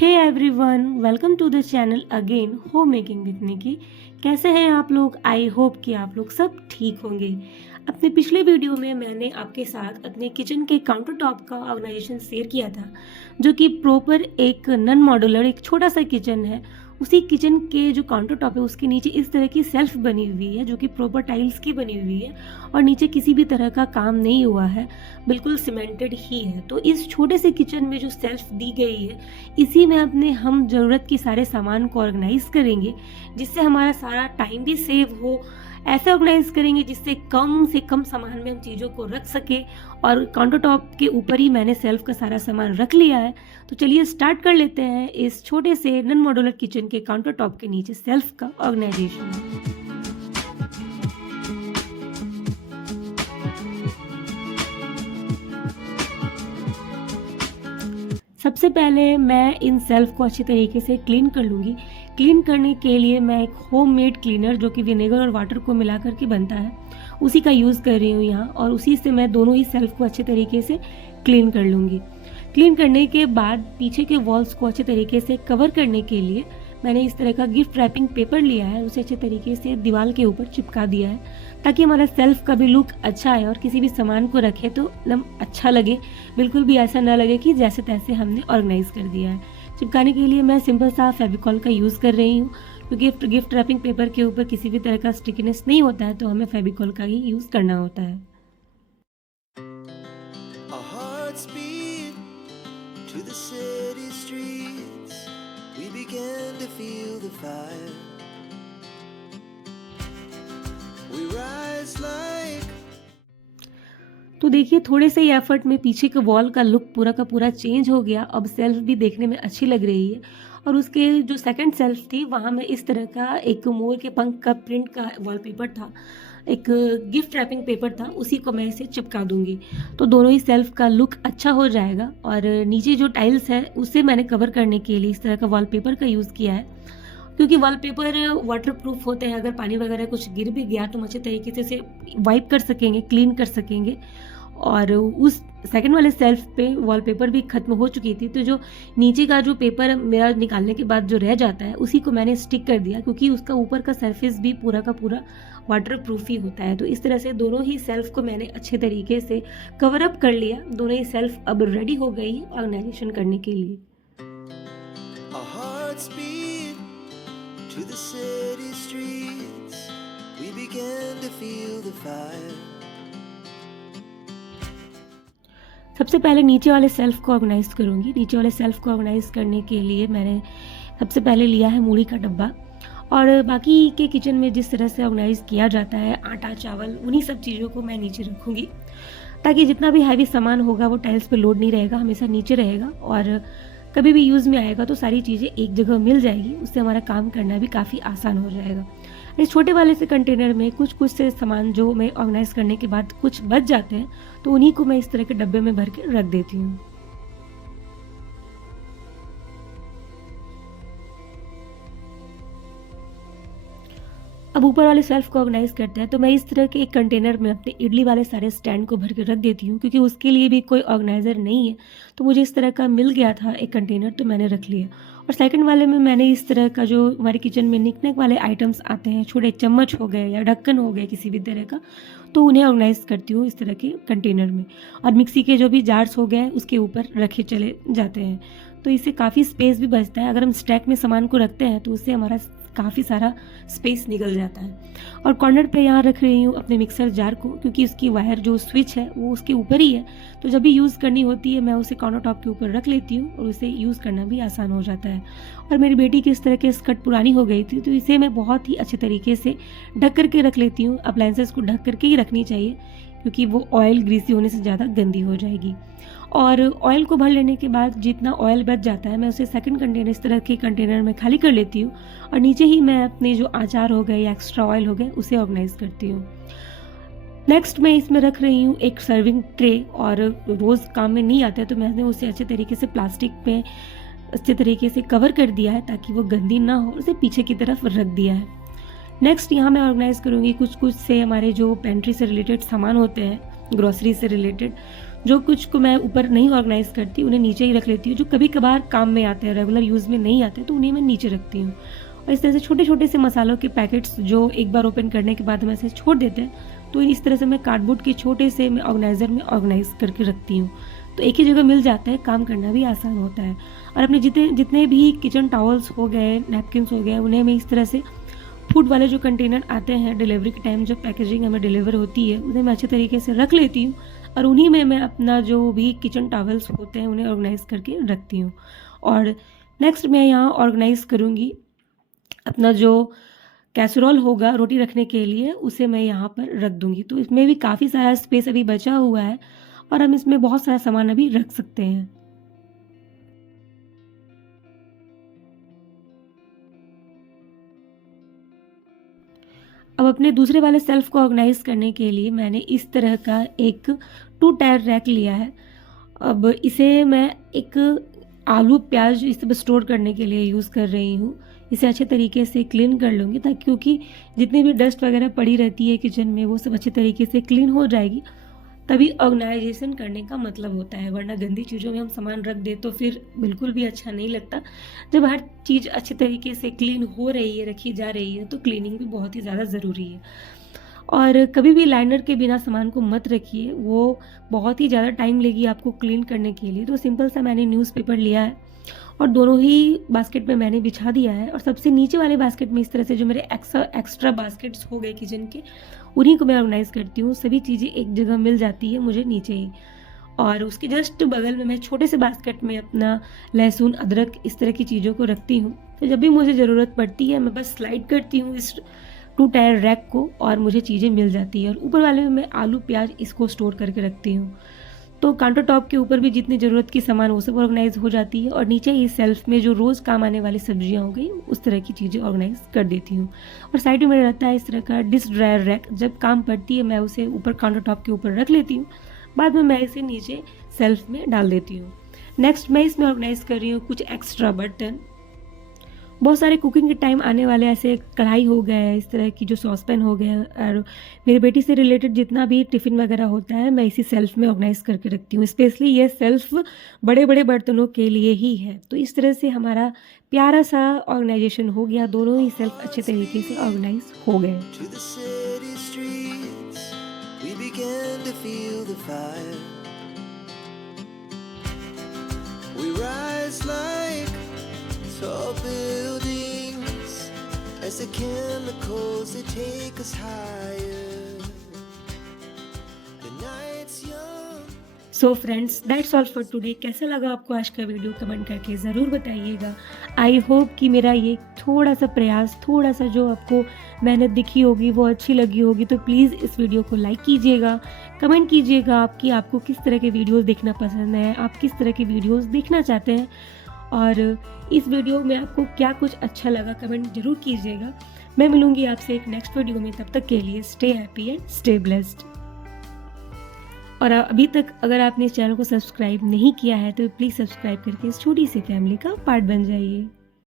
Hey everyone, welcome to the channel again home making with Nikki. कैसे हैं आप लोग? आई होप कि आप लोग सब ठीक होंगे। अपने पिछले वीडियो में मैंने आपके साथ अपने किचन के काउंटर टॉप का ऑर्गेनाइजेशन शेयर किया था, जो कि प्रॉपर एक नॉन मॉड्यूलर एक छोटा सा किचन है। उसी किचन के जो काउंटर टॉप है उसके नीचे इस तरह की सेल्फ बनी हुई है, जो कि प्रॉपर टाइल्स की बनी हुई है और नीचे किसी भी तरह का काम नहीं हुआ है, बिल्कुल सीमेंटेड ही है। तो इस छोटे से किचन में जो सेल्फ दी गई है, इसी में अपने हम ज़रूरत के सारे सामान को ऑर्गेनाइज करेंगे, जिससे हमारा सारा टाइम भी सेव हो। ऐसे ऑर्गेनाइज करेंगे जिससे कम से कम सामान में हम चीज़ों को रख सके। और काउंटर टॉप के ऊपर ही मैंने सेल्फ का सारा सामान रख लिया है। तो चलिए स्टार्ट कर लेते हैं इस छोटे से नॉन मॉड्यूलर किचन के काउंटर टॉप के नीचे सेल्फ का ऑर्गेनाइजेशन। सबसे पहले मैं इन सेल्फ को अच्छी तरीके से क्लीन कर लूँगी। क्लीन करने के लिए मैं एक होममेड क्लीनर, जो कि विनेगर और वाटर को मिला करके बनता है, उसी का यूज़ कर रही हूँ यहाँ। और उसी से मैं दोनों ही सेल्फ को अच्छे तरीके से क्लीन कर लूँगी। क्लीन करने के बाद पीछे के वॉल्स को अच्छे तरीके से कवर करने के लिए मैंने इस तरह का गिफ्ट रैपिंग पेपर लिया है, उसे अच्छे तरीके से दीवार के ऊपर चिपका दिया है, ताकि हमारा सेल्फ का भी लुक अच्छा आए और किसी भी सामान को रखे तो एकदम अच्छा लगे। बिल्कुल भी ऐसा ना लगे कि जैसे तैसे हमने ऑर्गेनाइज कर दिया है। चिपकाने के लिए मैं सिंपल सा फेविकॉल का यूज़ कर रही हूँ, क्योंकि गिफ्ट रैपिंग पेपर के ऊपर किसी भी तरह का स्टिकीनेस नहीं होता है, तो हमें फेविकॉल का ही यूज़ करना होता है। To the city streets, we began to feel the fire. We rise like तो देखिए, थोड़े से ही एफर्ट में पीछे के वॉल का लुक पूरा का पूरा चेंज हो गया। अब सेल्फ भी देखने में अच्छी लग रही है। और उसके जो सेकंड सेल्फ थी, वहाँ में इस तरह का एक मोर के पंख का प्रिंट का वॉलपेपर था, एक गिफ्ट रैपिंग पेपर था, उसी को मैं इसे चिपका दूंगी। तो दोनों ही सेल्फ का लुक अच्छा हो जाएगा। और नीचे जो टाइल्स है उसे मैंने कवर करने के लिए इस तरह का वॉलपेपर का यूज़ किया है, क्योंकि वॉलपेपर वाटरप्रूफ होते हैं। अगर पानी वगैरह कुछ गिर भी गया तो हम अच्छे तरीके से इसे वाइप कर सकेंगे, क्लीन कर सकेंगे। और उस सेकंड वाले सेल्फ पे वॉलपेपर भी ख़त्म हो चुकी थी, तो जो नीचे का जो पेपर मेरा निकालने के बाद जो रह जाता है, उसी को मैंने स्टिक कर दिया, क्योंकि उसका ऊपर का सरफेस भी पूरा का पूरा वाटरप्रूफ ही होता है। तो इस तरह से दोनों ही सेल्फ को मैंने अच्छे तरीके से कवर अप कर लिया। दोनों ही सेल्फ अब रेडी हो गई है ऑर्गेनाइजेशन करने के लिए। To the city streets, we began to feel the fire. सबसे पहले नीचे वाले सेल्फ को ऑर्गेनाइज करूँगी। नीचे वाले सेल्फ को ऑर्गेनाइज करने के लिए मैंने सबसे पहले लिया है मूली का डब्बा। और बाकी के किचन में जिस तरह से ऑर्गेनाइज किया जाता है, आटा चावल, उन्हीं सब चीज़ों को मैं नीचे रखूँगी, ताकि जितना भी हैवी सामान होगा वो टाइल्स पे लोड नहीं रहेगा, हमेशा नीचे रहेगा। और कभी भी यूज़ में आएगा तो सारी चीज़ें एक जगह मिल जाएगी, उससे हमारा काम करना भी काफ़ी आसान हो जाएगा। इस छोटे वाले से कंटेनर में कुछ कुछ से सामान जो मैं ऑर्गेनाइज करने के बाद कुछ बच जाते हैं, तो उन्हीं को मैं इस तरह के डब्बे में भर के रख देती हूँ। अब ऊपर वाले सेल्फ को ऑर्गेनाइज करते हैं, तो मैं इस तरह के एक कंटेनर में अपने इडली वाले सारे स्टैंड को भर के रख देती हूँ, क्योंकि उसके लिए भी कोई ऑर्गेनाइज़र नहीं है। तो मुझे इस तरह का मिल गया था एक कंटेनर, तो मैंने रख लिया। और सेकंड वाले में मैंने इस तरह का जो हमारे किचन में निकनेक वाले आइटम्स आते हैं, छोटे चम्मच हो गए या ढक्कन हो गए किसी भी तरह का, तो उन्हें ऑर्गेनाइज करती हूँ इस तरह के कंटेनर में। और मिक्सी के जो भी जार्स हो गए उसके ऊपर रखे चले जाते हैं, तो इससे काफ़ी स्पेस भी बचता है। अगर हम स्टैक में सामान को रखते हैं तो उससे हमारा काफ़ी सारा स्पेस निकल जाता है। और कॉर्नर पे यहाँ रख रही हूँ अपने मिक्सर जार को, क्योंकि उसकी वायर जो स्विच है वो उसके ऊपर ही है, तो जब भी यूज़ करनी होती है मैं उसे काउंटर टॉप के ऊपर रख लेती हूँ और उसे यूज़ करना भी आसान हो जाता है। और मेरी बेटी की इस तरह की स्कर्ट पुरानी हो गई थी, तो इसे मैं बहुत ही अच्छे तरीके से ढक करके रख लेती हूँ। अप्लायंसेस को ढक करके ही रखनी चाहिए, क्योंकि वो ऑयल ग्रीसी होने से ज़्यादा गंदी हो जाएगी। और ऑयल को भर लेने के बाद जितना ऑयल बच जाता है, मैं उसे सेकंड कंटेनर, इस तरह के कंटेनर में खाली कर लेती हूँ। और नीचे ही मैं अपने जो अचार हो गए या एक्स्ट्रा ऑयल हो गए उसे ऑर्गेनाइज करती हूँ। नेक्स्ट मैं इसमें रख रही हूँ एक सर्विंग ट्रे, और रोज़ काम में नहीं आता है, तो मैंने उसे अच्छे तरीके से प्लास्टिक में अच्छे तरीके से कवर कर दिया है, ताकि वो गंदी ना हो। उसे पीछे की तरफ रख दिया है। नेक्स्ट यहाँ मैं ऑर्गेनाइज़ करूँगी कुछ कुछ से हमारे जो पेंट्री से रिलेटेड सामान होते हैं, ग्रॉसरी से रिलेटेड, जो कुछ को मैं ऊपर नहीं ऑर्गेनाइज़ करती, उन्हें नीचे ही रख लेती हूँ। जो कभी कभार काम में आते हैं, रेगुलर यूज़ में नहीं आते, तो उन्हें मैं नीचे रखती हूँ। और इस तरह से छोटे छोटे से मसालों के पैकेट्स जो एक बार ओपन करने के बाद हम ऐसे छोड़ देते हैं, तो इस तरह से मैं कार्डबोर्ड के छोटे से मैं ऑर्गेनाइज़र में ऑर्गेनाइज़ करके रखती हूँ। तो एक ही जगह मिल जाता है, काम करना भी आसान होता है। और अपने जितने जितने भी किचन टॉवल्स हो गए, नैपकिन्स हो गए, उन्हें मैं इस तरह से फूड वाले जो कंटेनर आते हैं डिलीवरी के टाइम, जब पैकेजिंग हमें डिलीवर होती है, उन्हें मैं अच्छे तरीके से रख लेती हूँ और उन्हीं में मैं अपना जो भी किचन टॉवल्स होते हैं उन्हें ऑर्गेनाइज़ करके रखती हूँ। और नेक्स्ट मैं यहाँ ऑर्गेनाइज़ करूँगी अपना जो कैसरोल होगा रोटी रखने के लिए, उसे मैं यहाँ पर रख दूँगी। तो इसमें भी काफ़ी सारा स्पेस अभी बचा हुआ है और हम इसमें बहुत सारा सामान अभी रख सकते हैं। अब अपने दूसरे वाले सेल्फ को ऑर्गेनाइज़ करने के लिए मैंने इस तरह का एक 2 टायर रैक लिया है। अब इसे मैं एक आलू प्याज इस पर स्टोर करने के लिए यूज़ कर रही हूँ। इसे अच्छे तरीके से क्लीन कर लूँगी, ताकि क्योंकि जितनी भी डस्ट वगैरह पड़ी रहती है किचन में, वो सब अच्छे तरीके से क्लीन हो जाएगी। तभी ऑर्गेनाइजेशन करने का मतलब होता है, वरना गंदी चीज़ों में हम सामान रख दें तो फिर बिल्कुल भी अच्छा नहीं लगता। जब हर चीज़ अच्छे तरीके से क्लीन हो रही है, रखी जा रही है, तो क्लीनिंग भी बहुत ही ज़्यादा ज़रूरी है। और कभी भी लाइनर के बिना सामान को मत रखिए, वो बहुत ही ज़्यादा टाइम लेगी आपको क्लीन करने के लिए। तो सिंपल सा मैंने न्यूज़पेपर लिया है और दोनों ही बास्केट में मैंने बिछा दिया है, और सबसे नीचे वाले बास्केट में इस तरह से जो मेरे एक्स्ट्रा बास्केट्स हो गए किचन के, उन्हीं को मैं ऑर्गेनाइज़ करती हूँ। सभी चीज़ें एक जगह मिल जाती है मुझे नीचे ही। और उसके जस्ट बगल में मैं छोटे से बास्केट में अपना लहसुन, अदरक, इस तरह की चीज़ों को रखती हूँ। तो जब भी मुझे ज़रूरत पड़ती है, मैं बस स्लाइड करती हूँ इस 2 टायर रैक को और मुझे चीज़ें मिल जाती है। और ऊपर वाले में मैं आलू प्याज इसको स्टोर करके रखती हूँ। तो काउंटर टॉप के ऊपर भी जितनी ज़रूरत की सामान वो सब ऑर्गेनाइज़ हो जाती है, और नीचे ही सेल्फ में जो रोज़ काम आने वाली सब्जियां हो गई, उस तरह की चीज़ें ऑर्गेनाइज़ कर देती हूँ। और साइड में मेरा रहता है इस तरह का डिश ड्रायर रैक। जब काम पड़ती है मैं उसे ऊपर काउंटर टॉप के ऊपर रख लेती हूँ, बाद में मैं इसे नीचे सेल्फ में डाल देती हूँ। नेक्स्ट मैं इसमें ऑर्गेनाइज़ कर रही हूँ कुछ एक्स्ट्रा बर्तन। बहुत सारे कुकिंग के टाइम आने वाले ऐसे कढ़ाई हो गए, इस तरह की जो सॉसपैन हो गए, और मेरी बेटी से रिलेटेड जितना भी टिफ़िन वगैरह होता है, मैं इसी सेल्फ में ऑर्गेनाइज़ करके रखती हूँ। स्पेशली ये सेल्फ बड़े बड़े बर्तनों के लिए ही है। तो इस तरह से हमारा प्यारा सा ऑर्गेनाइजेशन हो गया, दोनों ही सेल्फ अच्छे तरीके से ऑर्गेनाइज हो गए। To the city streets, we began to feel the fire. We rise like tall buildings as the chemicals they take us higher. The night's young. So friends, that's all for today. कैसा लगा आपको आज का video, comment करके ज़रूर बताइएगा। I hope कि मेरा ये थोड़ा सा प्रयास, थोड़ा सा जो आपको मेहनत दिखी होगी वो अच्छी लगी होगी। तो प्लीज़ इस वीडियो को लाइक कीजिएगा, कमेंट कीजिएगा आपकी आपको किस तरह के वीडियोस देखना पसंद है, आप किस तरह के वीडियोस देखना चाहते हैं, और इस वीडियो में आपको क्या कुछ अच्छा लगा कमेंट ज़रूर कीजिएगा। मैं मिलूँगी आपसे एक नेक्स्ट वीडियो में, तब तक के लिए stay happy and stay blessed. और अभी तक अगर आपने इस चैनल को सब्सक्राइब नहीं किया है, तो प्लीज़ सब्सक्राइब करके इस छोटी सी फैमिली का पार्ट बन जाइए।